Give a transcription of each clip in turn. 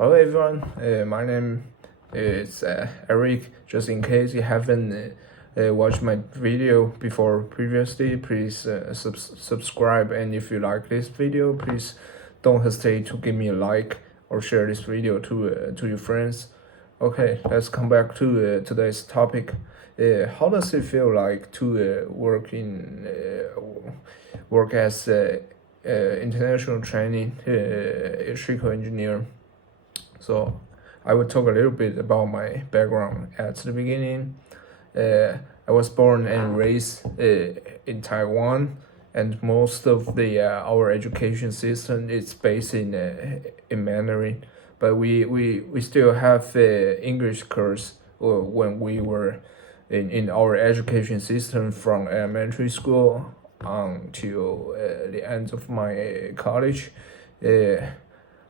Hello everyone, my name is Eric. Just in case you haven't watched my video before previously, please subscribe, and if you like this video, please don't hesitate to give me a like or share this video to your friends. Okay, let's come back to today's topic. How does it feel like to work as international training electrical engineer? So I will talk a little bit about my background at the beginning. I was born and raised in Taiwan, and most of the our education system is based in Mandarin. But we still have English course when we were in our education system from elementary school until the end of my college.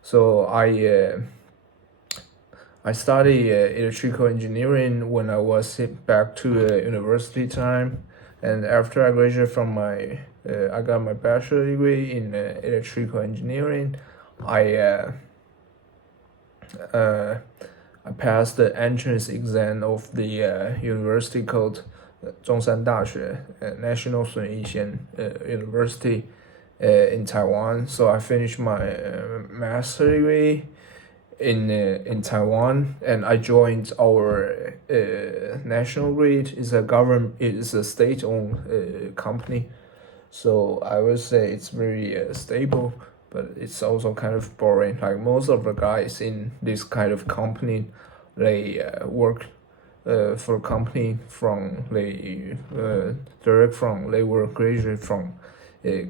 So I studied electrical engineering when I was back to university time, and after I graduated from I got my bachelor degree in electrical engineering. I passed the entrance exam of the university called 中山大学 National Sun Yat-sen University in Taiwan. So I finished my master degree in Taiwan, and I joined our national grid. It's a state-owned company, so I would say it's very stable, but it's also kind of boring. Like most of the guys in this kind of company, they work for a company from they were graduate from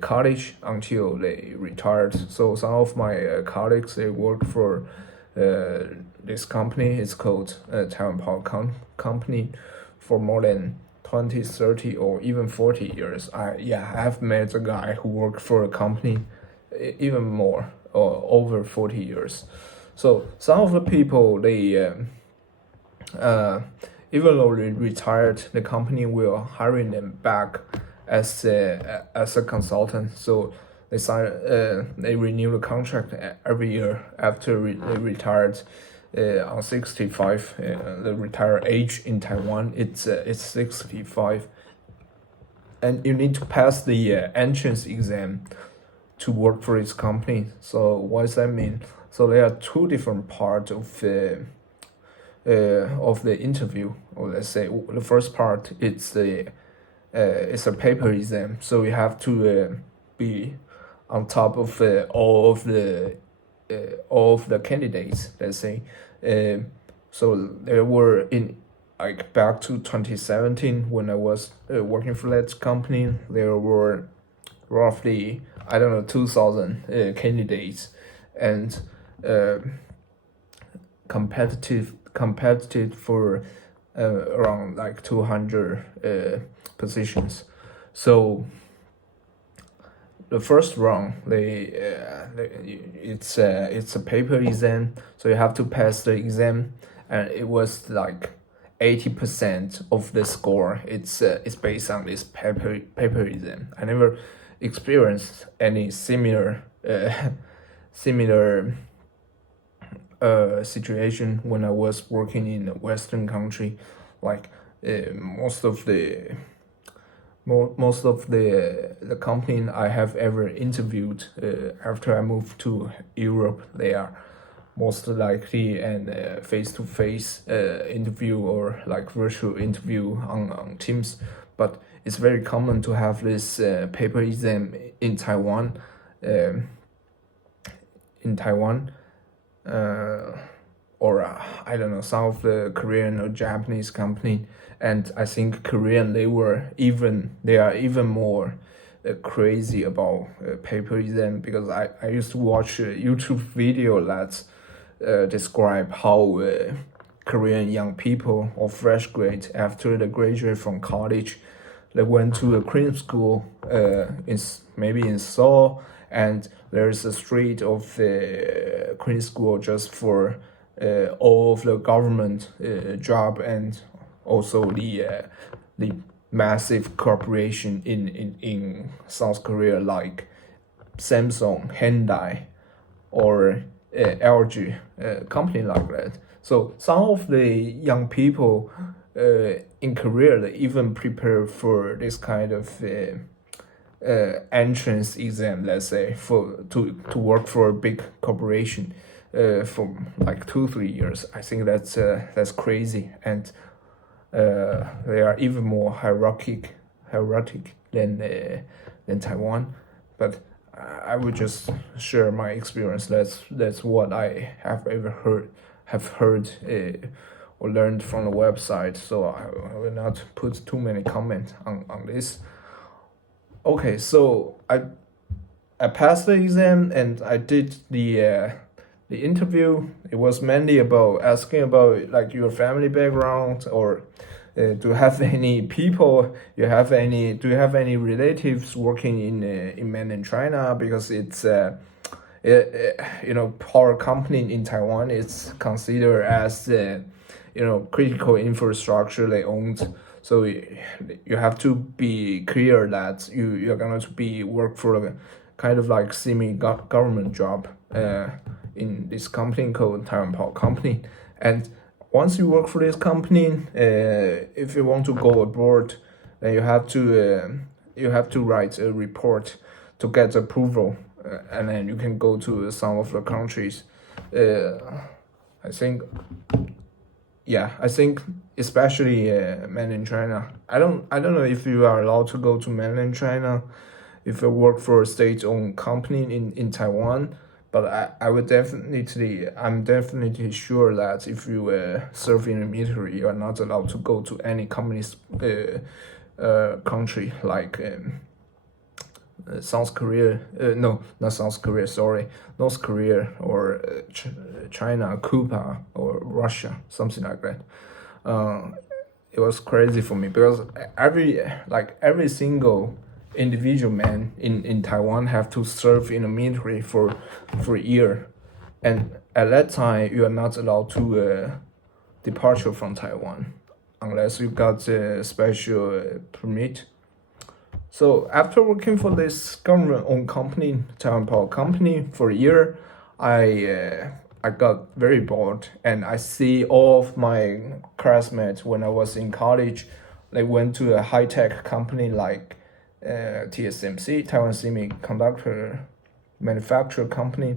college until they retired. So some of my colleagues, they work for this company. It's called Taiwan Power Company for more than 20, 30, or even 40 years. I've met a guy who worked for a company even more, or over 40 years. So some of the people, they even though they retired, the company will hiring them back as a consultant. So they renew the contract every year after they retired. On 65, the retire age in Taiwan, it's 65, and you need to pass the entrance exam to work for this company. So what does that mean? So there are two different parts of the interview. Or let's say the first part, it's a paper exam. So you have to be on top of all of the candidates. Let's say, so there were like back to 2017 when I was working for that company. There were roughly 2,000 candidates, and competitive for around like 200 positions. So the first round, it's a paper exam, so you have to pass the exam, and it was like 80% of the score. It's based on this paper exam. I never experienced any similar situation when I was working in a Western country. Like most of the company I have ever interviewed after I moved to Europe, they are most likely and face-to-face interview or like virtual interview on Teams. But it's very common to have this paper exam in Taiwan. Or some of the Korean or Japanese company, and I think Korean, they are even more crazy about paper exam, because I used to watch a YouTube video that describe how Korean young people or fresh grade after they graduate from college, they went to a Korean school maybe in Seoul, and there's a street of the Korean school just for all of the government job, and also the massive corporation in South Korea, like Samsung, Hyundai, or LG company like that. So some of the young people in Korea, they even prepare for this kind of entrance exam, let's say, to work for a big corporation for like 2-3 years. I think that's crazy, and they are even more hierarchic than Taiwan. But I would just share my experience. That's what I have heard or learned from the website. So I will not put too many comments on this. Okay, so I passed the exam and I did the interview. It was mainly about asking about like your family background, or do you have any people? Do you have any relatives working in mainland China? Because it's power company in Taiwan. It's considered as critical infrastructure they owned. So you have to be clear that you're going to be work for a kind of like semi-government job in this company called Taiwan Power Company. And once you work for this company, if you want to go abroad, then you have to write a report to get approval, and then you can go to some of the countries. I think especially mainland China. I don't know if you are allowed to go to mainland China if you work for a state-owned company in Taiwan. But I'm definitely sure that if you serve in the military, you are not allowed to go to any communist country like South Korea. No, not South Korea. Sorry, North Korea or China, Cuba or Russia, something like that. It was crazy for me because every single individual man in Taiwan have to serve in the military for a year, and at that time you are not allowed to departure from Taiwan unless you got a special permit. So after working for this government-owned company, Taiwan Power Company, for a year, I got very bored, and I see all of my classmates when I was in college, they went to a high-tech company like TSMC, Taiwan Semiconductor Manufacturer Company,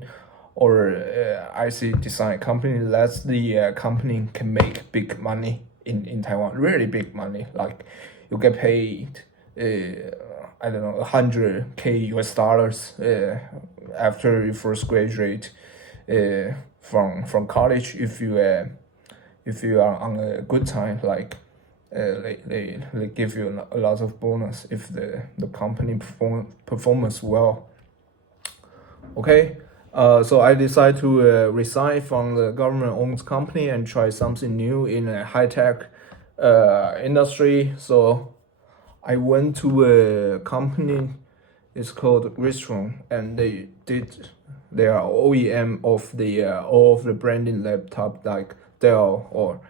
or IC Design Company. That's the company can make big money in Taiwan, really big money. Like you get paid, I don't know, $100K US after you first graduate from college. If you are on a good time, like they give you a lot of bonus if the company performs well. Okay, so I decided to resign from the government-owned company and try something new in a high-tech industry. So I went to a company. It's called Ristron, and they are OEM of all of the branding laptop like Dell or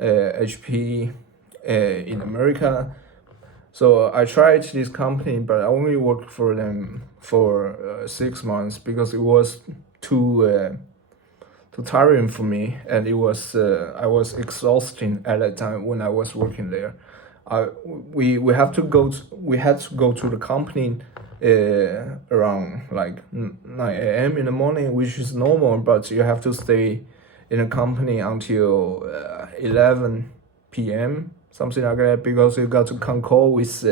HP in America. So I tried this company, but I only worked for them for 6 months because it was too tiring for me, and I was exhausting at that time when I was working there. We had to go to the company around like 9 a.m. in the morning, which is normal, but you have to stay in the company until 11 p.m. something like that, because you got to concur with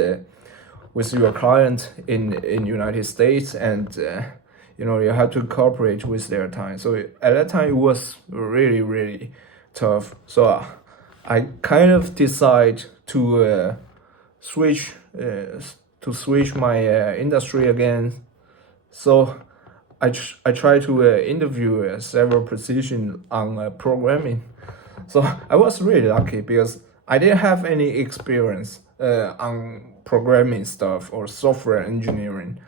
your client in United States, and you have to cooperate with their time. So at that time it was really, really tough. So I kind of decide to switch my industry again. So I try to interview several positions on programming. So I was really lucky because I didn't have any experience on programming stuff or software engineering.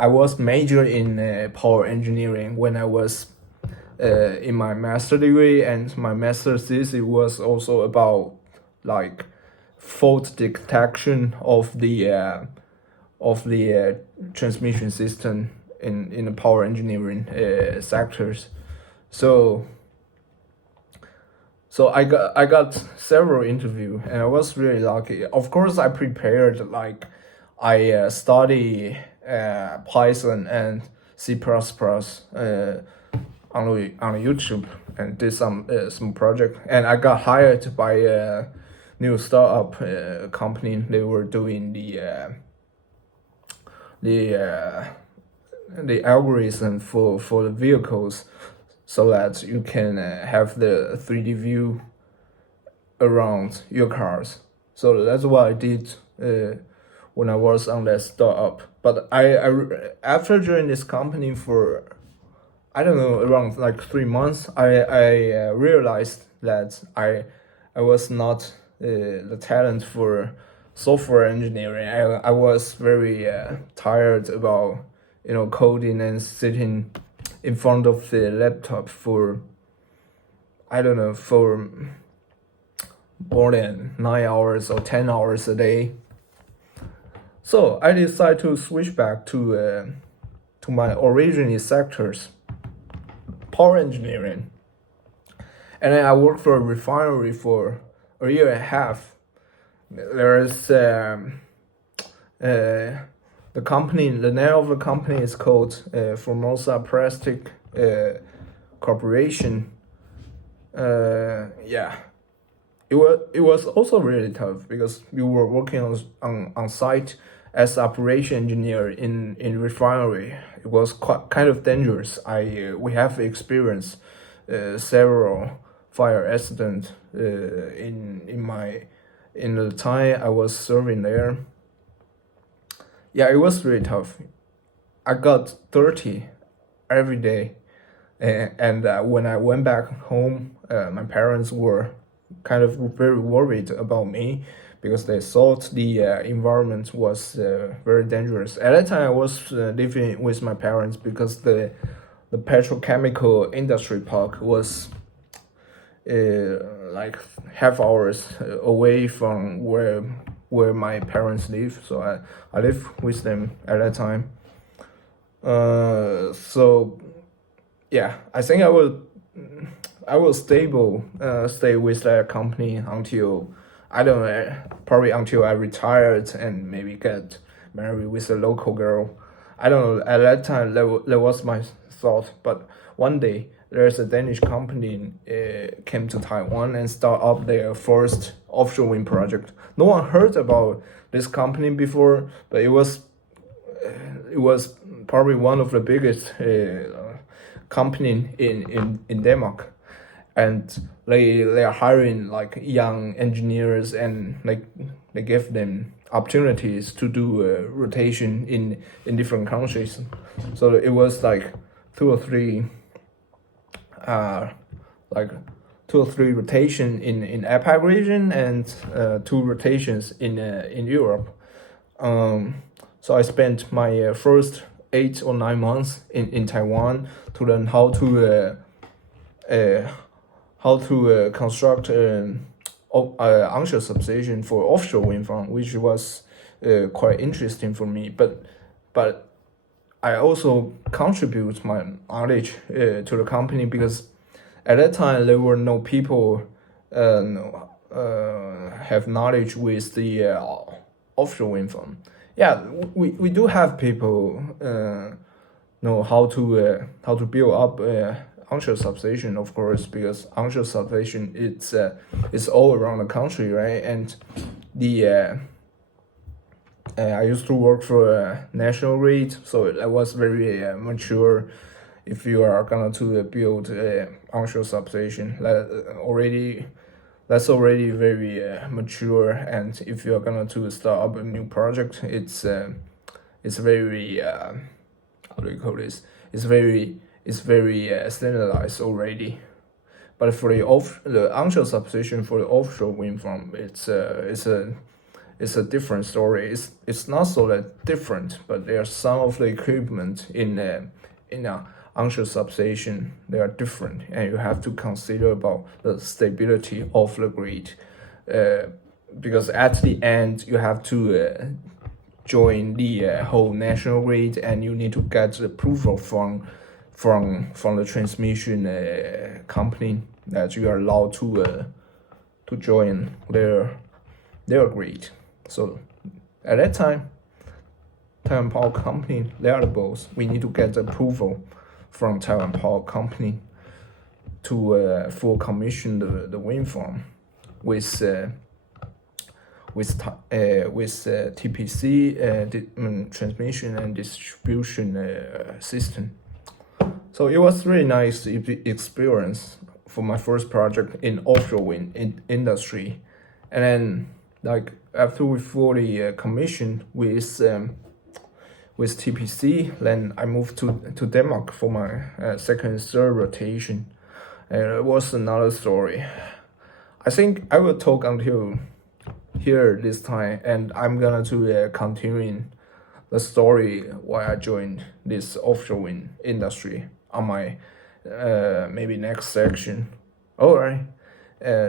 I was major in power engineering when I was in my master degree, and my master's thesis was also about like fault detection of the transmission system in the power engineering sectors. So I got several interviews, and I was really lucky. Of course, I prepared, like I study Python and C++ on YouTube, and did some project, and I got hired by a new startup company. They were doing the algorithm for the vehicles, so that you can have the 3D view around your cars. So that's what I did when I was on that startup. But after joining this company for, I don't know, around like 3 months, I realized that I was not the talent for software engineering. I was very tired about coding and sitting in front of the laptop for, I don't know, for more than 9 hours or 10 hours a day. So I decided to switch back to my original sectors, power engineering. And then I worked for a refinery for a year and a half. There's the company, the name of the company is called Formosa Plastic Corporation. Yeah, it was also really tough because we were working on site as operation engineer in refinery. It was kind of dangerous. We have experienced several fire accidents in the time I was serving there. Yeah, it was really tough. I got dirty every day, and when I went back home, my parents were kind of very worried about me because they thought the environment was very dangerous. At that time, I was living with my parents because the petrochemical industry park was like half hours away from where my parents live. So I live with them at that time. So yeah, I think I will stay with that company until, I don't know, probably until I retired and maybe get married with a local girl. I don't know, at that time that was my thought. But one day there's a Danish company came to Taiwan and start up their first offshore wind project. No one heard about this company before, but it was probably one of the biggest company in Denmark, and they are hiring like young engineers, and they give them opportunities to do rotation in different countries. So it was like two or three rotation in APAC region, and 2 rotations in Europe. So I spent my first 8 or 9 months in Taiwan to learn how to construct onshore substation for offshore wind farm, which was quite interesting for me. But I also contribute my knowledge to the company, because at that time there were no people have knowledge with the offshore wind farm. Yeah, we do have people know how to build up onshore substation, of course, because onshore substation it's all around the country, right? And I used to work for National Grid, so I was very mature. If you are gonna to build onshore substation, that's already very mature. And if you are gonna to start up a new project, it's very how do you call this? It's very standardized already. But for the onshore substation for the offshore wind farm, it's a different story. It's not so that different, but there are some of the equipment in a onshore substation, they are different, and you have to consider about the stability of the grid, because at the end you have to join the whole national grid, and you need to get approval from the transmission company that you are allowed to join their grid. So at that time, Taiwan Power Company, they are the boss. We need to get approval from Taiwan Power Company to full commission the wind farm with TPC transmission and distribution system. So it was really nice experience for my first project in offshore wind industry, and then like after we fully commissioned with TPC, then I moved to Denmark for my second and third rotation. It was another story. I think I will talk until here this time, and I'm gonna to continue the story why I joined this offshore wind industry on my maybe next section. Alright,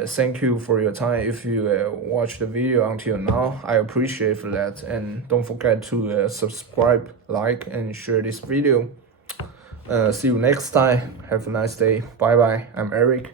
thank you for your time. If you watched the video until now, I appreciate for that, and don't forget to subscribe, like, and share this video. See you next time. Have a nice day. Bye bye. I'm Eric.